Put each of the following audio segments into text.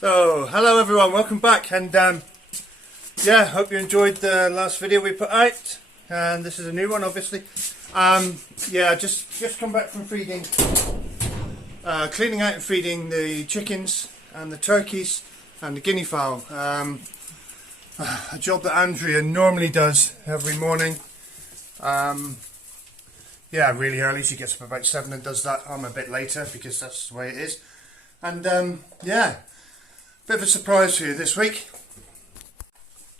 So, hello everyone, welcome back, and yeah, hope you enjoyed the last video we put out, and this is a new one obviously. Yeah, just come back from feeding, cleaning out and feeding the chickens and the turkeys and the guinea fowl. A job that Andrea normally does every morning. Yeah, really early. She gets up about 7 and does that. I'm a bit later because that's the way it is. And yeah, bit of a surprise for you this week.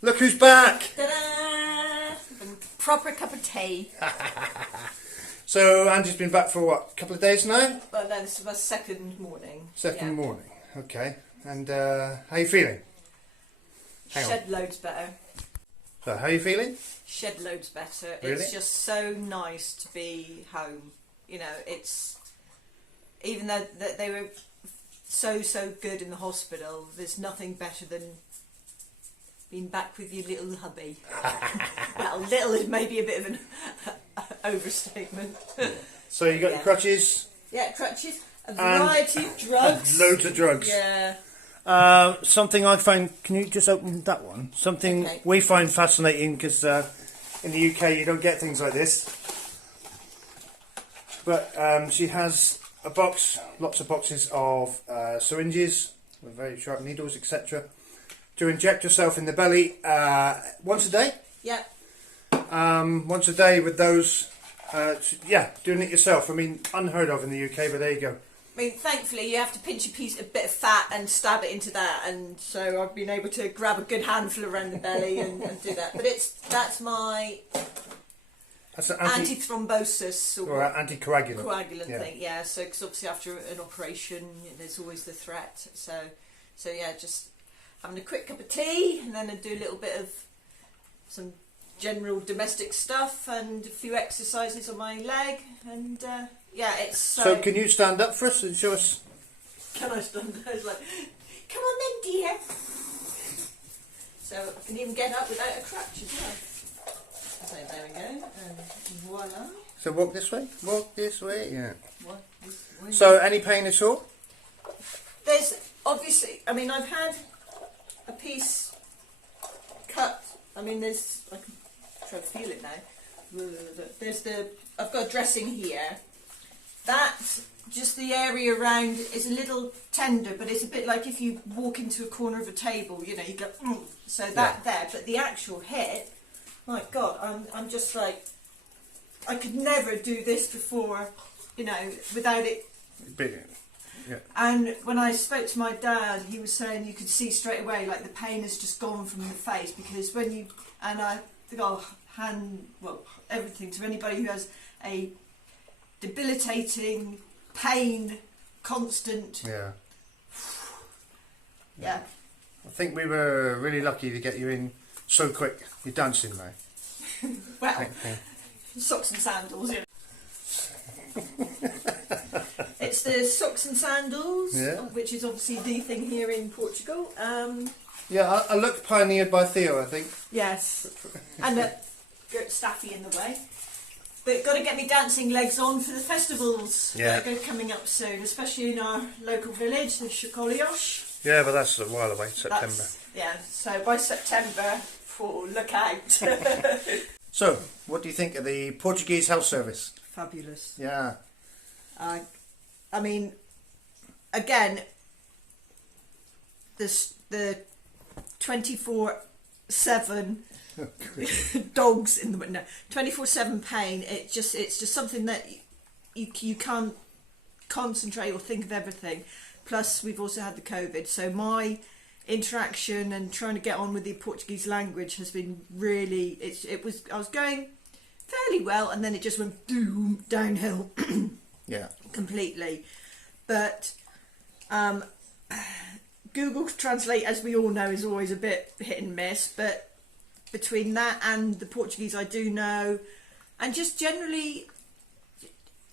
Look who's back! Ta-da! Proper cup of tea. So Andy's been back for what, a couple of days now? Well, no, this is my second morning. Second morning, okay. And how you feeling? Shed loads better. So how you feeling? Shed loads better. Really? It's just so nice to be home. You know, it's even though they were so good in the hospital, there's nothing better than being back with your little hubby. Well, little is maybe a bit of an overstatement. So you got your crutches? Yeah, crutches, a variety of drugs. Loads of drugs. Yeah. Something I find, can you just open that one? Something we find fascinating because in the UK you don't get things like this. But she has a box, lots of boxes of syringes with very sharp needles, etc. to inject yourself in the belly once a day. Yeah. Once a day with those, yeah, doing it yourself. I mean, unheard of in the UK, but there you go. I mean, thankfully, you have to pinch a bit of fat and stab it into that, and so I've been able to grab a good handful around the belly and do that. But that's my antithrombosis or anticoagulant thing. Yeah. So because obviously after an operation, there's always the threat. So yeah, just having a quick cup of tea, and then I do a little bit of some general domestic stuff and a few exercises on my leg, and yeah, it's so can you stand up for us and show us? Can I stand up? I was like, come on then, dear. So I can even get up without a crutch as well. So there we go, and voila. So walk this way, yeah. What this way? So any pain at all? There's obviously, I mean, I've had a piece cut. I mean, there's, I can try to feel it now. I've got a dressing here. That, just the area around is a little tender, but it's a bit like if you walk into a corner of a table, you know, you go, so that there. But the actual hip, my God, I'm just like, I could never do this before, you know, without it. Big. Yeah. And when I spoke to my dad, he was saying you could see straight away, like the pain has just gone from the face, because when you, and I think I'll hand, well, everything to anybody who has a debilitating pain, constant. Yeah. Yeah. I think we were really lucky to get you in so quick. You're dancing now. Well, socks and sandals, yeah. It's the socks and sandals, which is obviously the thing here in Portugal. Yeah, a look pioneered by Theo, I think. Yes, and a staffy in the way. But got to get me dancing legs on for the festivals that are coming up soon, especially in our local village, the chores. Yeah, but that's a while away, September. So by September, look out. So, what do you think of the Portuguese health service? Fabulous. Yeah. I mean, again, the 24/7 dogs in the no 24/7 pain. It's just something that you can't concentrate or think of everything. Plus, we've also had the COVID, so my interaction and trying to get on with the Portuguese language has been really. I was going fairly well, and then it just went downhill. Yeah. Completely. But Google Translate, as we all know, is always a bit hit and miss, but between that and the Portuguese I do know, and just generally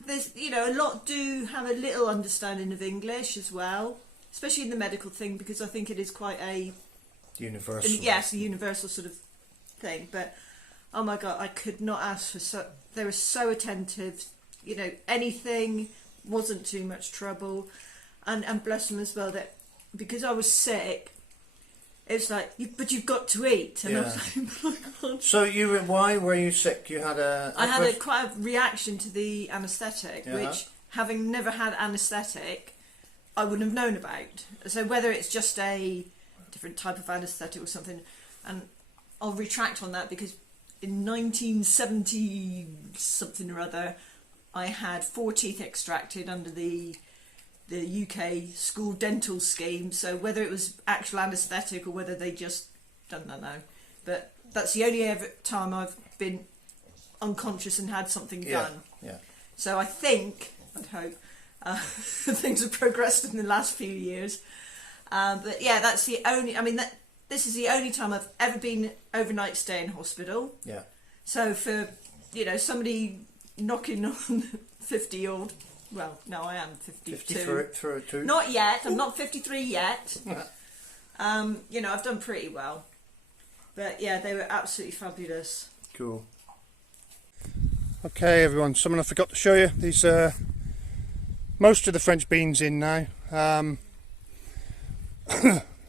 there's, you know, a lot do have a little understanding of English as well, especially in the medical thing, because I think it is quite a universal. Yes, a universal sort of thing. But oh my God, I could not ask for they were so attentive. You know, anything wasn't too much trouble, and bless them as well that because I was sick, it's like, but you've got to eat. And I was like, oh, God. So why were you sick? You had I had quite a reaction to the anaesthetic, which, having never had anaesthetic, I wouldn't have known about. So whether it's just a different type of anaesthetic or something, and I'll retract on that, because in 1970 something or other, I had 4 teeth extracted under the UK school dental scheme. So whether it was actual anaesthetic or whether they just don't know. But that's the only ever time I've been unconscious and had something done. Yeah. So I think, I'd hope, things have progressed in the last few years. But yeah, that's the only. I mean, this is the only time I've ever been overnight stay in hospital. Yeah. So for somebody knocking on 50-old. Well, no, I am 52. 52. Not yet. I'm not 53 yet. I've done pretty well. But yeah, they were absolutely fabulous. Cool. Okay, everyone. Something I forgot to show you. These most of the French beans in now.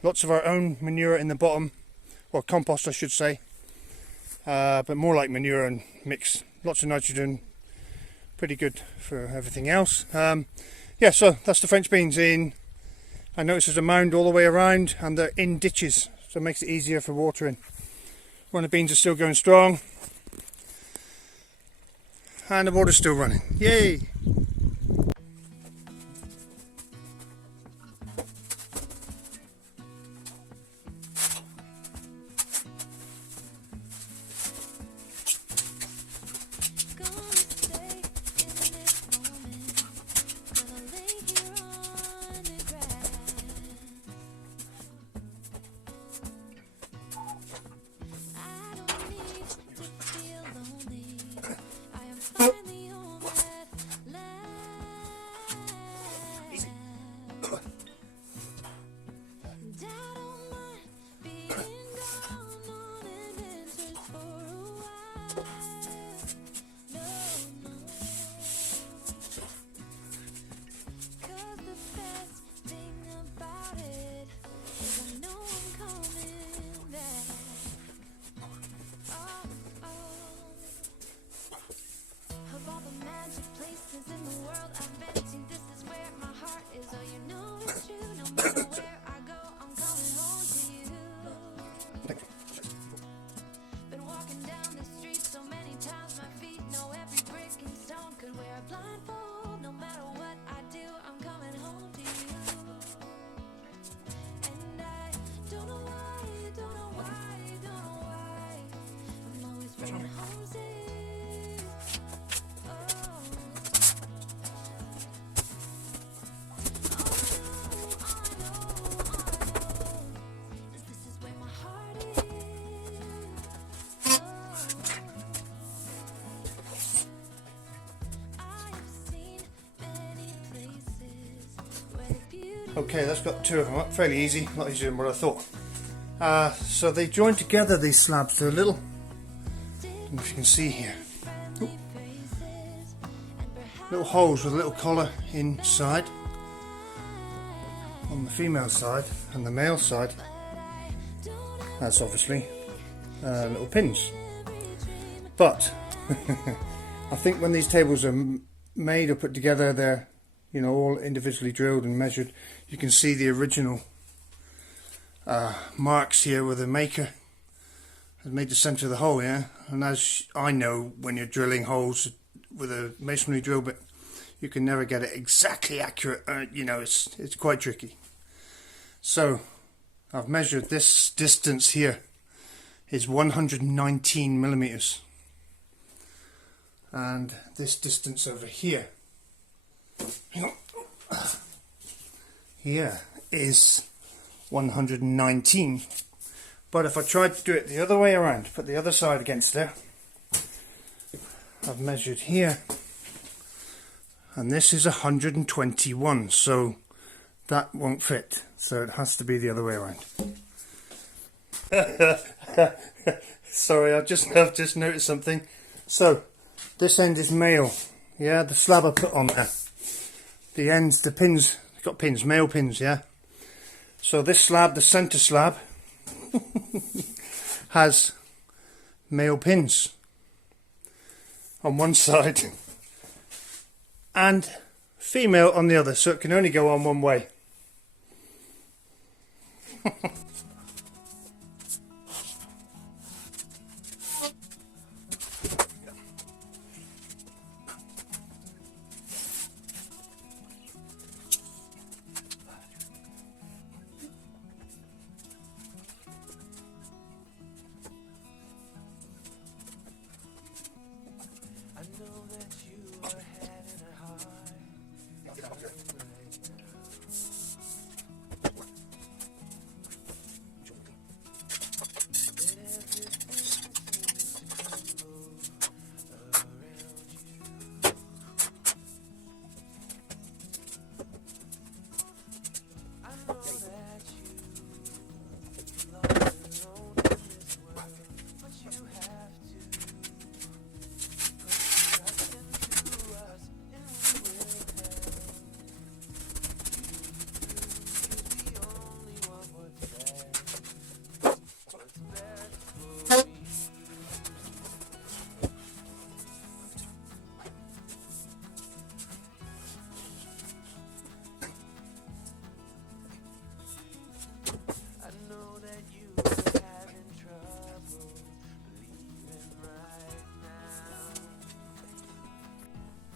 Lots of our own manure in the bottom, or compost, I should say. But more like manure and mix. Lots of nitrogen. Pretty good for everything else. So that's the French beans in. I notice there's a mound all the way around, and they're in ditches, so it makes it easier for watering. When the beans are still going strong, and the water's still running. Yay! Okay, that's got 2 of them up. Fairly easy, a lot easier than what I thought. So they join together, these slabs. They're little, I don't know if you can see here. Ooh. Little holes with a little collar inside on the female side, and the male side, that's obviously little pins. But I think when these tables are made or put together, they're all individually drilled and measured. You can see the original marks here where the maker has made the centre of the hole, and as I know, when you're drilling holes with a masonry drill bit, you can never get it exactly accurate. It's quite tricky. So I've measured this distance here is 119 millimeters, and this distance over here is 119. But if I tried to do it the other way around, put the other side against there, I've measured here, and this is 121, so that won't fit, so it has to be the other way around. Sorry, I've just noticed something. So this end is male, the slab I put on there, the ends, the pins, got pins, male pins, So this slab, the centre slab, has male pins on one side and female on the other, so it can only go on one way.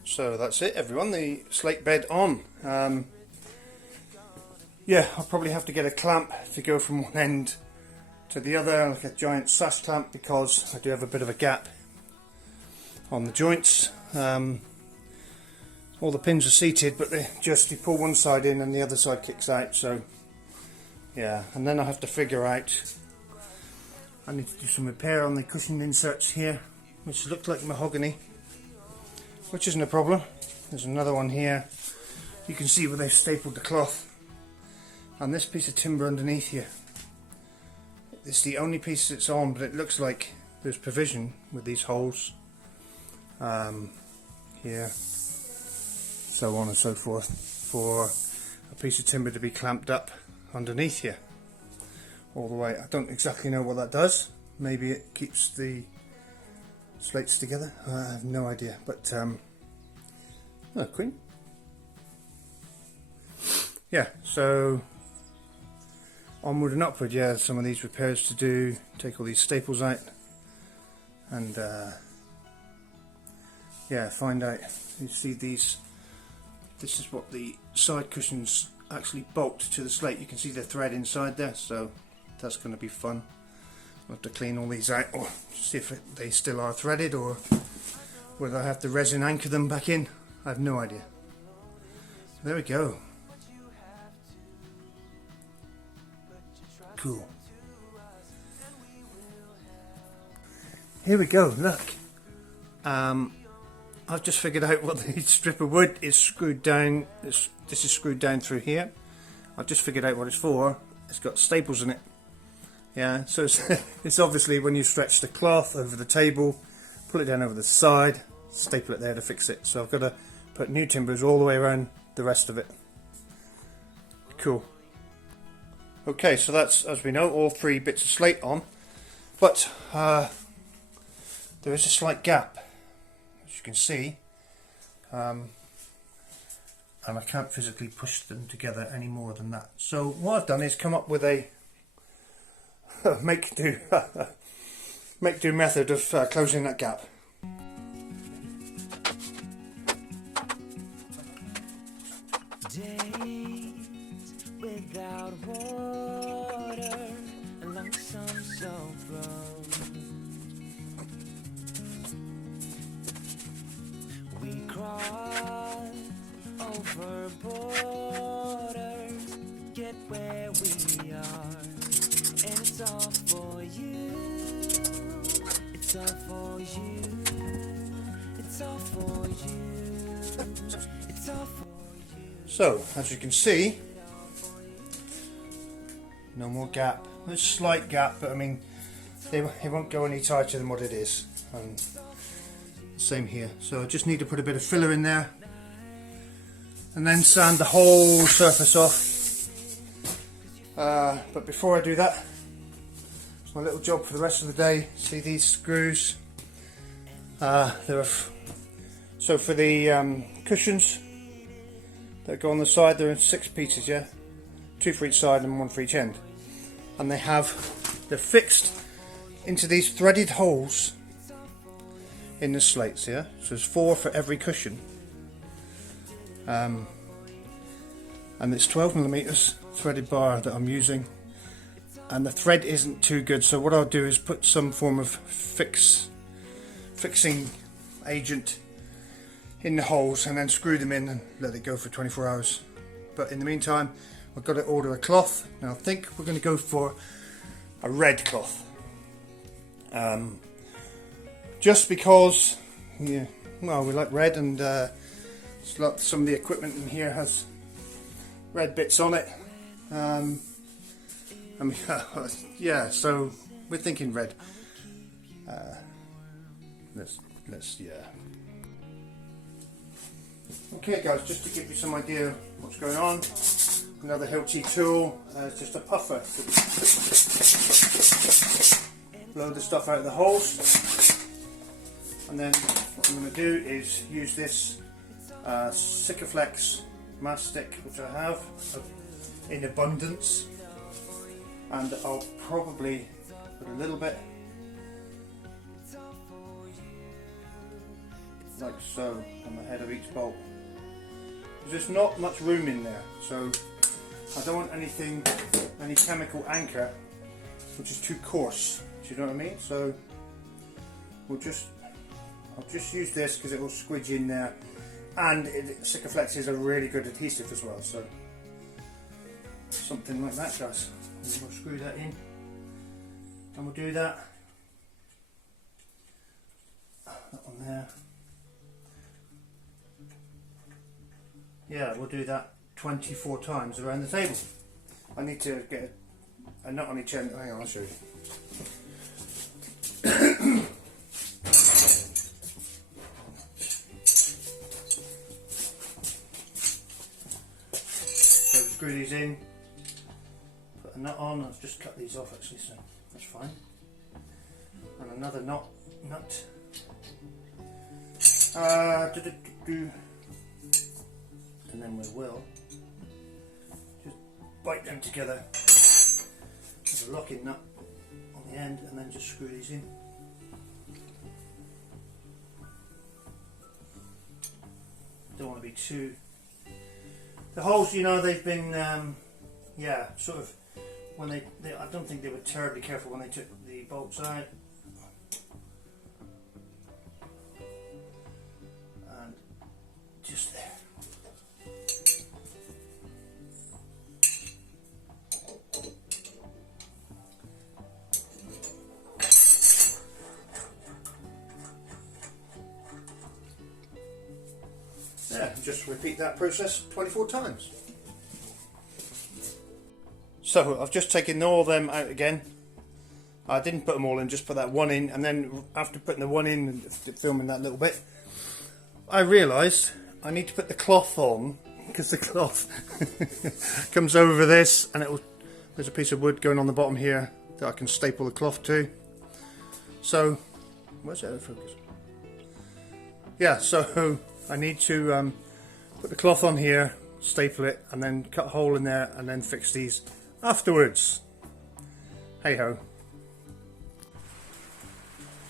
So that's it, everyone, the slate bed on. Yeah, I'll probably have to get a clamp to go from one end to the other, like a giant sash clamp, because I do have a bit of a gap on the joints. All the pins are seated, but they just, you pull one side in and the other side kicks out, so yeah. And then I have to figure out, I need to do some repair on the cushion inserts here, which look like mahogany, which isn't a problem. There's another one here. You can see where they've stapled the cloth. And this piece of timber underneath here. It's the only piece that's on, but it looks like there's provision with these holes. Here. So on and so forth. For a piece of timber to be clamped up underneath here. All the way. I don't exactly know what that does. Maybe it keeps the slates together. I have no idea, but oh, queen. Yeah, so onward and upward. Yeah, some of these repairs to do. Take all these staples out, and yeah, find out. You see these. This is what the side cushions actually bolt to the slate. You can see the thread inside there, so that's going to be fun. I'll have to clean all these out, or see if they still are threaded, or whether I have to resin anchor them back in. I have no idea. There we go. Cool. Here we go, look. I've just figured out what the strip of wood is screwed down. This is screwed down through here. I've just figured out what it's for. It's got staples in it. Yeah, so it's obviously when you stretch the cloth over the table, pull it down over the side, staple it there to fix it. So I've got to put new timbers all the way around the rest of it. Cool. Okay, so that's, as we know, all three bits of slate on, but there is a slight gap, as you can see, and I can't physically push them together any more than that. So what I've done is come up with a make do method of closing that gap. Days without water along some soap road. We cross over borders, get where we are, and it's all for you. It's all for you. It's all for you. It's all for you. So, as you can see, no more gap. There's a slight gap, but I mean, it won't go any tighter than what it is. And same here. So I just need to put a bit of filler in there, and then sand the whole surface off, But before I do that, my little job for the rest of the day. See these screws? So for the cushions that go on the side, they're in 6 pieces, yeah, 2 for each side and 1 for each end, and they're fixed into these threaded holes in the slates, yeah. So there's 4 for every cushion, and it's 12mm threaded bar that I'm using, and the thread isn't too good. So what I'll do is put some form of fixing agent in the holes and then screw them in and let it go for 24 hours. But in the meantime, I've got to order a cloth. Now I think we're going to go for a red cloth, just because, yeah, well, we like red, and some of the equipment in here has red bits on it. I mean, yeah, so we're thinking red. Let's yeah. Okay guys, just to give you some idea of what's going on, another Hilti tool, it's just a puffer to blow the stuff out of the holes. And then what I'm going to do is use this Sikaflex mastic, which I have in abundance, and I'll probably put a little bit like so on the head of each bolt. There's not much room in there, so I don't want any chemical anchor which is too coarse. Do you know what I mean? So I'll just use this because it will squidge in there, and Sikaflex is a really good adhesive as well. So something like that, guys. We'll screw that in, and we'll do that. That one there. Yeah, we'll do that 24 times around the table. I need to get a nut on each end. Hang on, I'll show you. So screw these in, put a nut on. I've just cut these off actually, so that's fine. And another nut. And then we will just bite them together. There's a locking nut on the end, and then just screw these in. Don't want to be too. The holes, you know, they've been, yeah, sort of. When they, I don't think they were terribly careful when they took the bolts out. And just there. Yeah, just repeat that process 24 times. So I've just taken all them out again. I didn't put them all in, just put that one in, and then after putting the one in and filming that little bit, I realised I need to put the cloth on, because the cloth comes over this, and there's a piece of wood going on the bottom here that I can staple the cloth to. So, where's that focus? Yeah, so I need to put the cloth on here, staple it, and then cut a hole in there, and then fix these afterwards. Hey ho.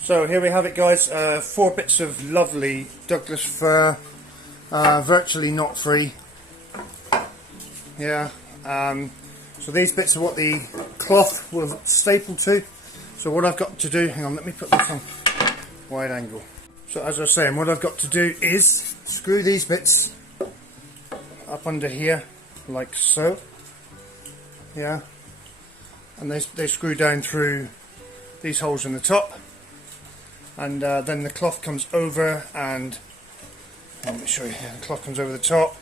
So here we have it, guys. 4 bits of lovely Douglas fir, virtually knot free. Yeah. So these bits are what the cloth will staple to. So what I've got to do, hang on, let me put this on wide angle. So as I was saying, what I've got to do is screw these bits up under here, like so. Yeah. And they screw down through these holes in the top. And then the cloth comes over, and let me show you here. The cloth comes over the top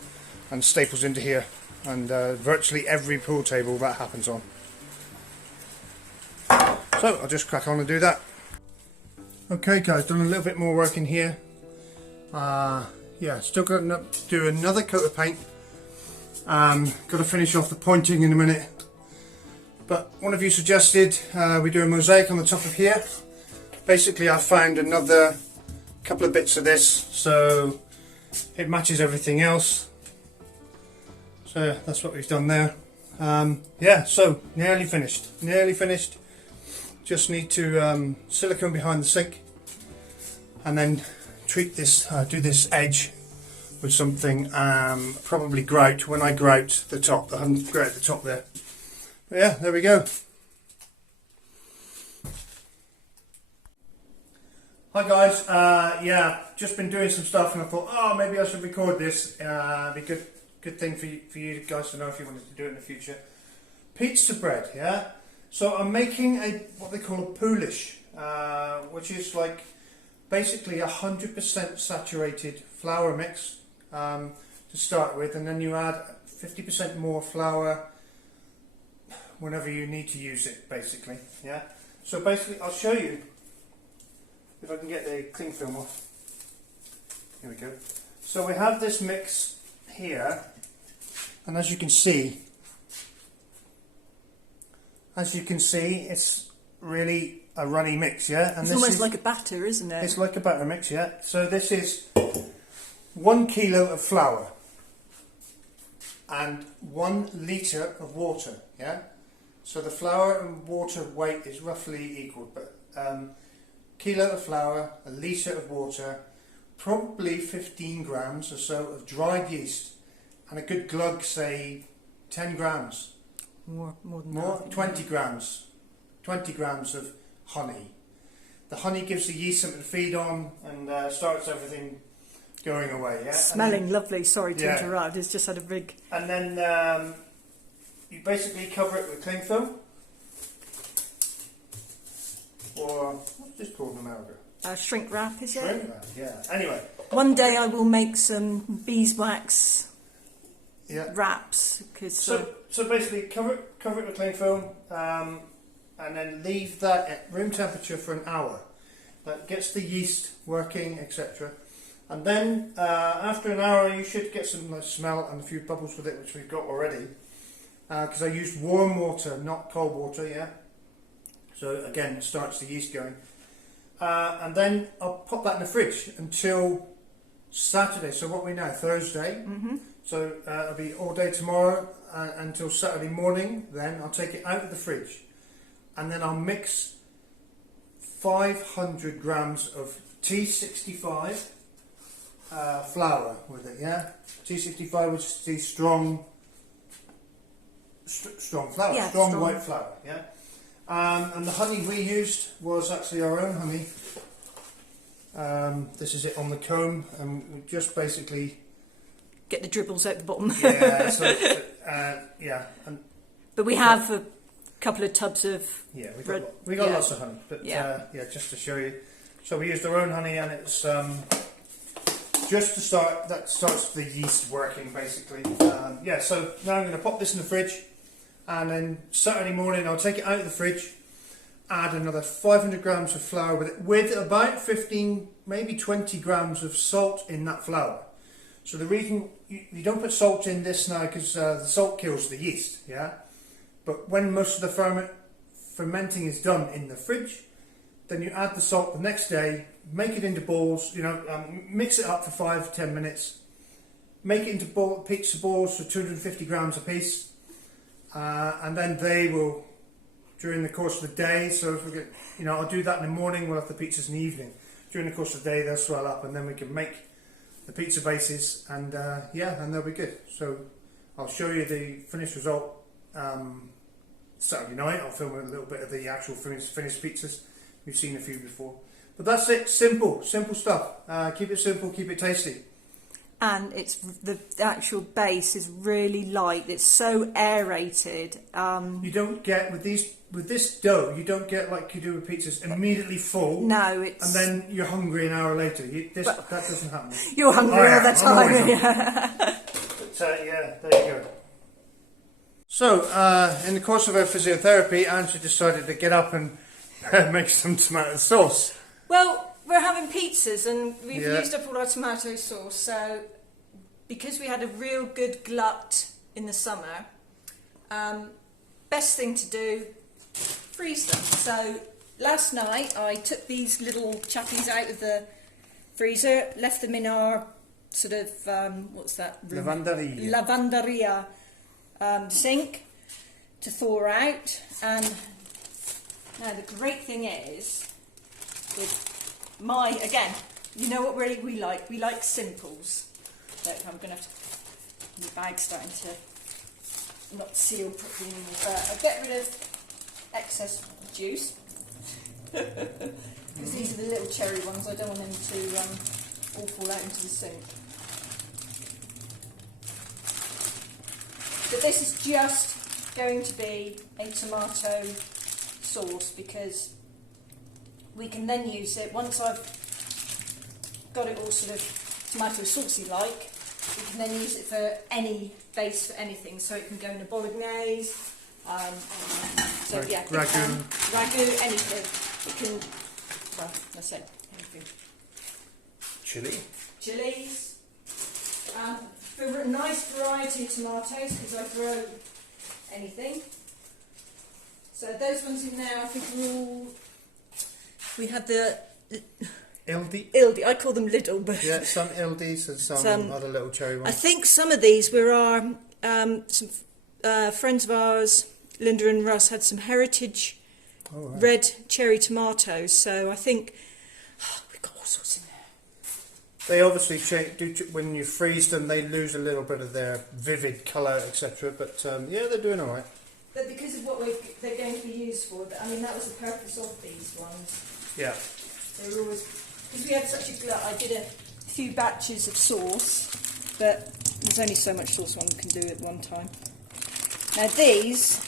and staples into here. And virtually every pool table that happens on. So I'll just crack on and do that. Okay guys, done a little bit more work in here. Yeah, still got to do another coat of paint. Got to finish off the pointing in a minute. But one of you suggested we do a mosaic on the top of here. Basically I found another couple of bits of this so it matches everything else. So that's what we've done there. Yeah, so nearly finished. Just need to silicone behind the sink and then treat this, do this edge with something, probably grout when I grout the top. I haven't grouted the top there. But yeah, there we go. Hi guys, yeah, just been doing some stuff and I thought, oh, maybe I should record this. Be good thing for you guys to know if you wanted to do it in the future. Pizza bread, yeah. So I'm making what they call a Poolish, which is like basically 100% saturated flour mix to start with, and then you add 50% more flour whenever you need to use it, basically, yeah. So basically, I'll show you if I can get the cling film off. Here we go. So we have this mix here, and as you can see, it's really a runny mix, yeah? And it's almost like a batter, isn't it? It's like a batter mix, yeah? So this is 1 kilo of flour and 1 litre of water, yeah? So the flour and water weight is roughly equal, but kilo of flour, a litre of water, probably 15 grams or so of dried yeast, and a good glug, say 10 grams. More than More, that. 20 grams. 20 grams of honey. The honey gives the yeast something to feed on and starts everything going away. Yeah? Smelling lovely, sorry to Yeah. interrupt, it's just had a big... And then you basically cover it with cling film. Or, what's this called in America? shrink wrap, is it? Shrink wrap, yeah. Anyway. One day I will make some beeswax wraps. So basically cover it with cling film and then leave that at room temperature for an hour. That gets the yeast working, etc. And then after an hour you should get some nice smell and a few bubbles with it, which we've got already. Because I used warm water, not cold water, yeah. So again, it starts the yeast going. And then I'll pop that in the fridge until Saturday. So what we know, Thursday. Mm-hmm. So it'll be all day tomorrow until Saturday morning. Then I'll take it out of the fridge, and then I'll mix 500 grams of T65 flour with it. Yeah, T65, which is the strong flour, Yeah, strong strong. white flour. Yeah. And the honey we used was actually our own honey. This is it on the comb, and we just basically Get the dribbles out the bottom. yeah. So yeah, and But we have a couple of tubs of... yeah, Red- we got yeah. lots of honey, but Yeah. yeah, just to show you. So we used our own honey, and it's just to start. That starts the yeast working, basically. Yeah. So now I'm going to pop this in the fridge, and then Saturday morning I'll take it out of the fridge, add another 500 grams of flour with it, with about 15, maybe 20 grams of salt in that flour. So the reason you don't put salt in this now, because the salt kills the yeast, yeah. But when most of the fermenting is done in the fridge, then you add the salt the next day, make it into balls, mix it up for 5-10 minutes, make it into pizza balls for 250 grams a piece, and then they will, during the course of the day, so if we get, I'll do that in the morning, we'll have the pizzas in the evening. During the course of the day they'll swell up, and then we can make the pizza bases, and and they'll be good. So I'll show you the finished result Saturday night. I'll film a little bit of the actual finished pizzas. We've seen a few before, but that's it. Simple stuff. Keep it simple, keep it tasty. And it's the actual base is really light. It's so aerated. You don't get with this dough. You don't get like you do with pizzas, immediately full. No, it's... And then you're hungry an hour later. That doesn't happen. You're hungry all the I'm always time. hungry. But yeah, there you go. So, in the course of her physiotherapy, Andrea decided to get up and make some tomato sauce. Well, we're having pizzas and we've Yeah. used up all our tomato sauce. So, because we had a real good glut in the summer, best thing to do, freeze them. So last night I took these little chappies out of the freezer, left them in our sort of, what's that? Lavanderia sink to thaw out. And now the great thing is, with again, you know what really we like? We like simples. Look, I'm going to have to, my bag's starting to not seal properly anymore, but I'll get rid of excess juice. Because these are the little cherry ones, I don't want them to all fall out into the sink. But this is just going to be a tomato sauce, because we can then use it once I've got it all sort of tomato saucy like. We can then use it for any base for anything, so it can go in a bolognese. Ragu, anything. It can. Well, that's it. Anything. Chilies. For a nice variety of tomatoes, because I grow anything. So those ones in there, I think are all. We had the Ildi. I call them little, but yeah, some Ildies and some other little cherry ones. I think some of these were our some friends of ours, Linda and Russ, had some heritage red cherry tomatoes. So I think we've got all sorts in there. They obviously when you freeze them. They lose a little bit of their vivid colour, etc. But yeah, they're doing all right. But because of what they're going to be used for, I mean, that was the purpose of these ones. Yeah. They were always, because we had such a glut. I did a few batches of sauce, but there's only so much sauce one can do at one time. Now this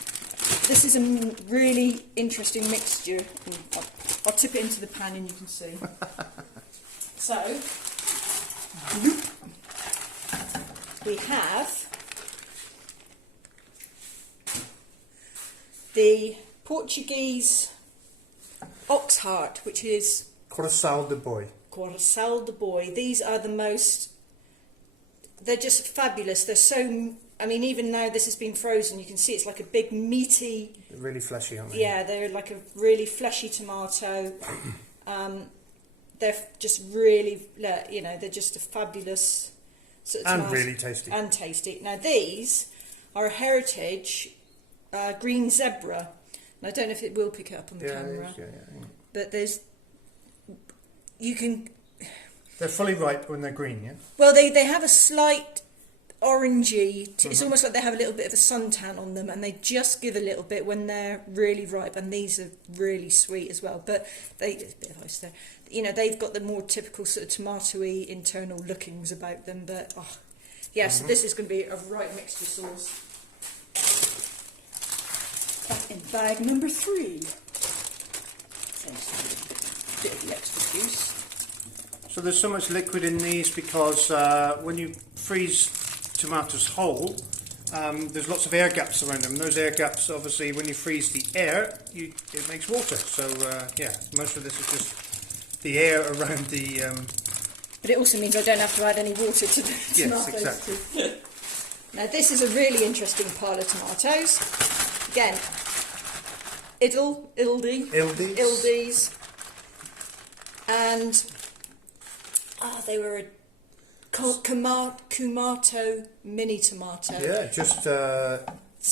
is a really interesting mixture. I'll tip it into the pan and you can see. So, we have the Portuguese ox heart, which is Coração de boi. Coração de boi. These are the most, they're just fabulous. They're so, I mean, even now this has been frozen, you can see it's like a big meaty. They're really fleshy, aren't they? Yeah, they're like a really fleshy tomato. They're just really, they're just a fabulous sort of tomato. And really tasty. And tasty. Now these are a heritage green zebra. And I don't know if it will pick it up on the camera. Yeah. But they're fully ripe when they're green, yeah? Well, they have a slight orangey, it's almost like they have a little bit of a suntan on them, and they just give a little bit when they're really ripe, and these are really sweet as well. But there's a bit of ice there. They've got the more typical sort of tomatoey internal lookings about them, but so this is going to be a right mixture sauce. Back in bag number 3. Bit of the extra juice. So there's so much liquid in these because when you freeze tomatoes whole, there's lots of air gaps around them. Those air gaps, obviously, when you freeze the air, it makes water. So most of this is just the air around the. But it also means I don't have to add any water to the tomatoes. Yes, exactly. Now this is a really interesting pile of tomatoes. Again, Ildies. And they were a Kumato mini tomato. Yeah, just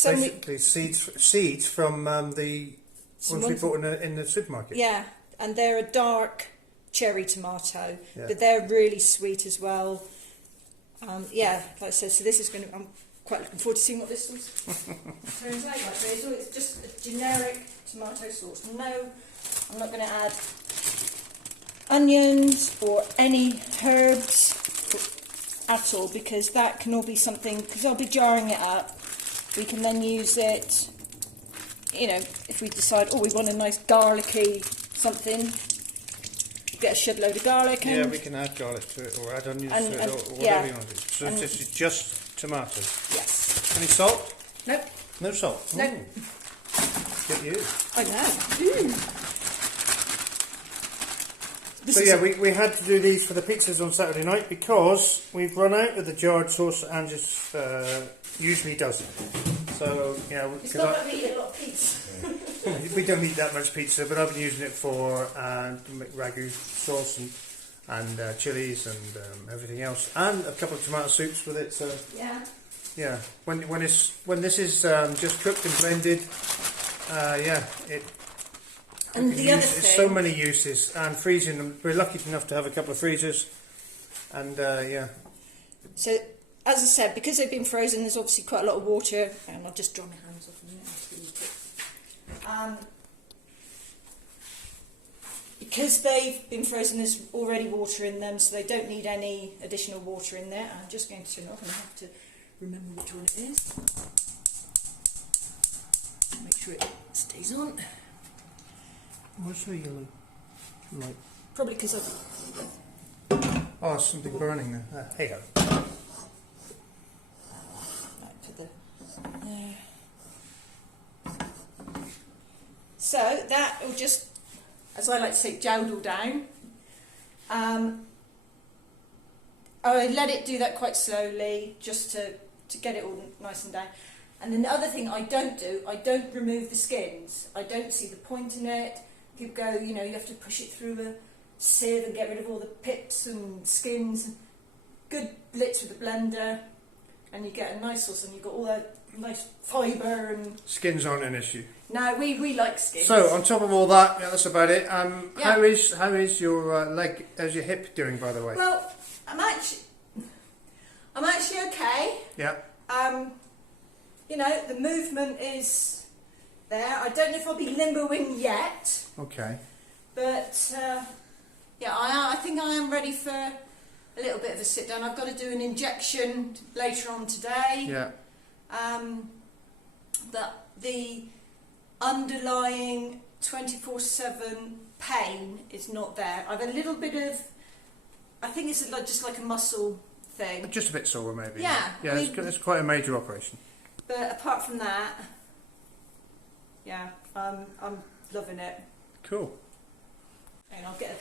basically seeds from the ones we bought in the supermarket. Yeah, and they're a dark cherry tomato, yeah. But they're really sweet as well. Like I said, so this is going to. I'm quite looking forward to seeing what this turns out like. So it's just a generic tomato sauce. No, I'm not going to add onions or any herbs at all, because that can all be something, because I'll be jarring it up. We can then use it, if we decide, we want a nice garlicky something, get a shed load of garlic. Yeah, we can add garlic to it or add onions to it or whatever you want to do. So this is just tomatoes? Yes. Any salt? Nope. No salt? Nope. Get you. I know. We had to do these for the pizzas on Saturday night because we've run out of the jarred sauce that Angus usually does. So yeah, It's not going to be a lot of pizza. we don't need that much pizza, but I've been using it for to make ragu sauce and chilies and everything else, and a couple of tomato soups with it. So Yeah. yeah, when this is just cooked and blended, yeah, it. And the other It's thing, so many uses, and freezing them. We're lucky enough to have a couple of freezers, and yeah. so as I said, because they've been frozen, there's obviously quite a lot of water, and I'll just dry my hands off a minute. Because they've been frozen, there's already water in them, so they don't need any additional water in there. I'm just going to turn it off, and I have to remember which one it is. Make sure it stays on. What's the yellow light? Probably because I've Oh, something burning there. Hey ho. right, put the there. So that will just, as I like to say, jowdle down. I let it do that quite slowly, just to get it all nice and down. And then the other thing I don't remove the skins. I don't see the point in it. People go, you know, you have to push it through a sieve and get rid of all the pips and skins. Good blitz with a blender, and you get a nice sauce, and you've got all that nice fibre and... Skins aren't an issue. No, we like skins. So on top of all that, yeah, that's about it. Yeah. How is your leg? How's your hip doing, by the way? Well, I'm actually okay. Yeah. You know, the movement is there. I don't know if I'll be limboing yet, Okay. but yeah, I think I am ready for a little bit of a sit down. I've got to do an injection later on today. Yeah. But the underlying 24/7 pain is not there. I've a little bit of, I think it's just like a muscle thing. Just a bit sore, maybe. Yeah, Yeah, it's quite a major operation. But apart from that, yeah, I'm loving it. Cool. And I'll get a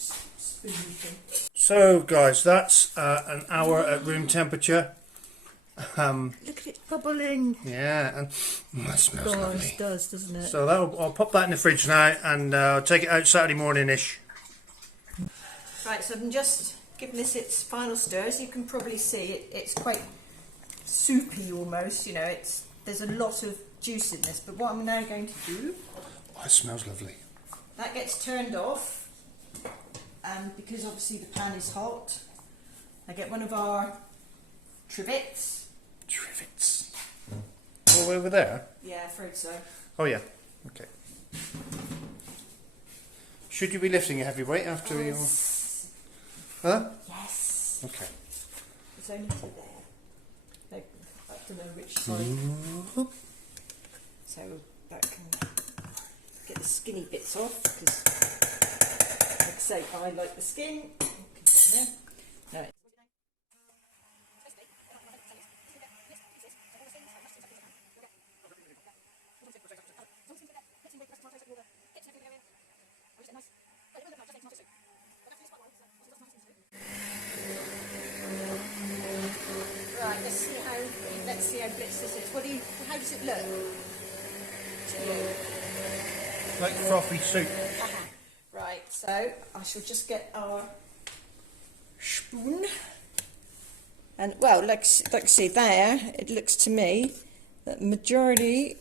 spoon thing. So, guys, that's an hour at room temperature. Look at it bubbling. Yeah, and that smells lovely. It does, doesn't it? So I'll pop that in the fridge now, and I'll take it out Saturday morning-ish. Right, so I'm just giving this its final stirs. You can probably see it's quite soupy almost. You know, there's a lot of juice in this. But what I'm now going to do, Oh, it smells lovely. that gets turned off, and because obviously the pan is hot, I get one of our trivets. Trivets. All over there? Yeah, afraid so. Oh, yeah. Okay. Should you be lifting a heavy weight after your... Huh? Yes. Okay. It's only to there. I don't know which side. So that can get the skinny bits off, because, like I say, I like the skin. No. Right, let's see how blitz this is. How does it look to you? Like frothy soup. Right, so I shall just get our spoon. And, well, like I say there, it looks to me that majority,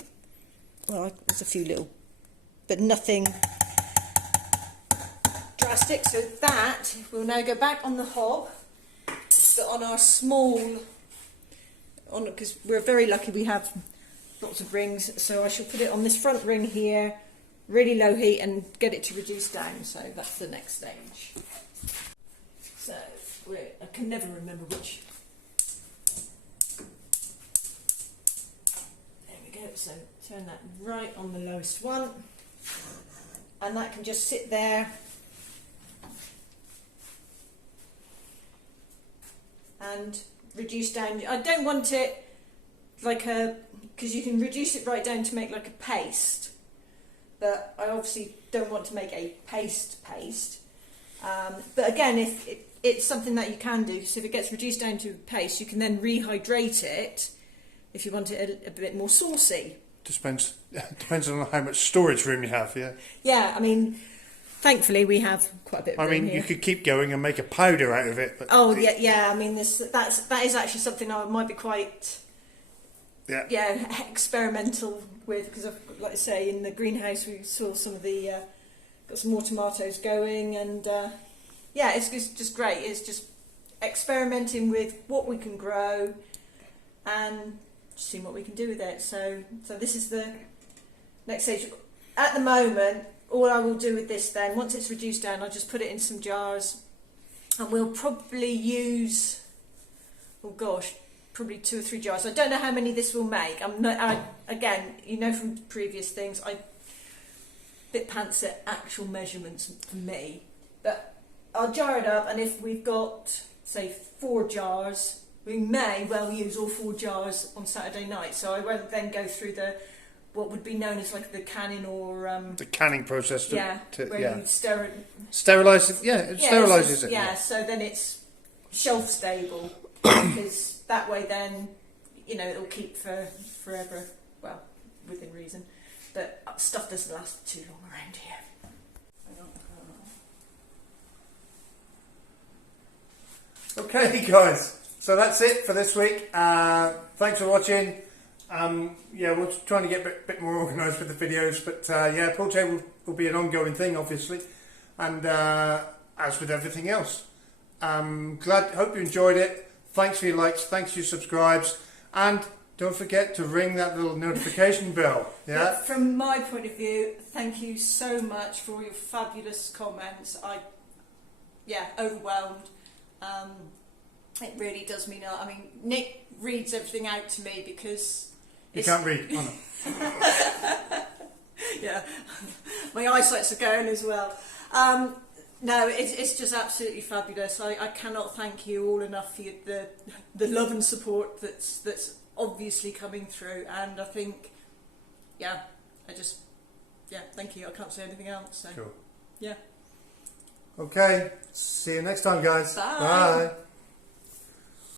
well, there's a few little, but nothing drastic. So that will now go back on the hob, but on our small, because we're very lucky we have lots of rings, so I shall put it on this front ring here, really low heat, and get it to reduce down. So that's the next stage. So I can never remember which. There we go. So turn that right on the lowest one, and that can just sit there. And reduce down. I don't want it like because you can reduce it right down to make like a paste, but I obviously don't want to make a paste. But again, if it's something that you can do, so if it gets reduced down to paste, you can then rehydrate it if you want it a bit more saucy. Depends on how much storage room you have. Yeah. Yeah, I mean, thankfully we have quite a bit of I room mean, here. you could keep going and make a powder out of it. But Oh yeah. I mean, that is actually something I might be quite experimental with, because like I say, in the greenhouse we saw some of the got some more tomatoes going, and it's just great. It's just experimenting with what we can grow and seeing what we can do with it. So this is the next stage. At the moment, all I will do with this then, once it's reduced down, I'll just put it in some jars, and we'll probably use, probably 2 or 3 jars. I don't know how many this will make. Again, you know from previous things, I bit pants at actual measurements for me. But I'll jar it up, and if we've got, say, 4 jars, we may well use all 4 jars on Saturday night. So I won't then go through what would be known as like the canning or the canning process. You sterilise it. Yeah, it sterilises it. Yeah, so then it's shelf stable, because that way then, it'll keep for forever. Well, within reason, but stuff doesn't last too long around here. Okay, guys. So that's it for this week. Thanks for watching. We're trying to get a bit more organised with the videos, but pool table will be an ongoing thing, obviously, and as with everything else. Hope you enjoyed it. Thanks for your likes, thanks for your subscribes, and don't forget to ring that little notification bell. Yeah. From my point of view, thank you so much for your fabulous comments. Overwhelmed. It really does mean a lot. I mean, Nick reads everything out to me because you can't read. Oh, no. Yeah, my eyesight's going as well. No, it's just absolutely fabulous. I cannot thank you all enough for the love and support that's obviously coming through, and I think, thank you. I can't say anything else. So. Cool. Yeah. Okay, see you next time, guys. Bye. Bye.